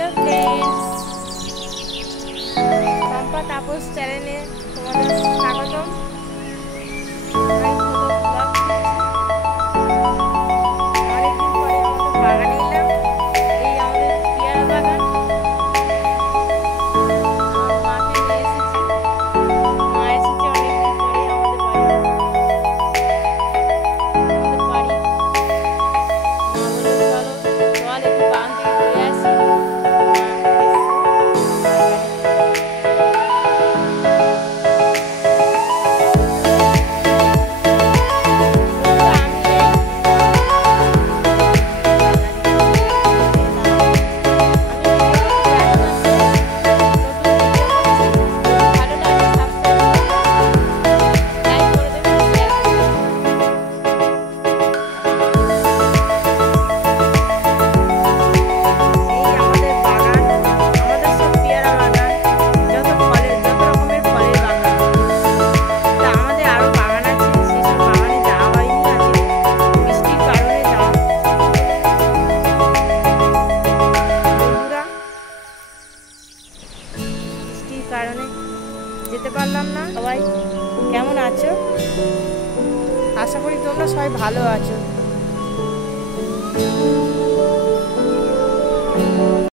Hello friends, चंपा तापस चैनले तुम्हारे स्वागतम। কারণে যেতে পারলাম না। সবাই কেমন আছো? আশা করি তোমরা সবাই ভালো আছো।